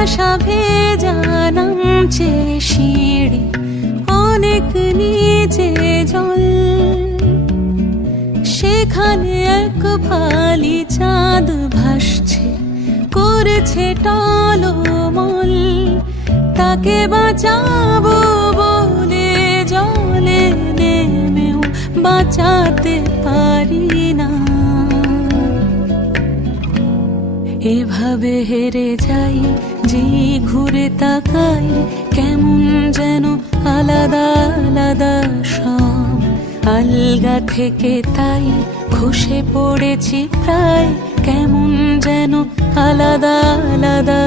কুয়াশা ভেজা নামছে সিঁড়ি, অনেক নিচে জল। সেখানে এক ফালি চাঁদ ভাসছে, করেছে টলমল। তাকে বাঁচাবো বলে জলে নেমেও বাঁচাতে পারি না। এভাবে হেরে যাই, যেই ঘুরে তাকাই কেমন যেন আলাদা আলাদা সব। আলগা থেকে তাই খসে পড়েছি প্রায়, কেমন যেন আলাদা আলাদা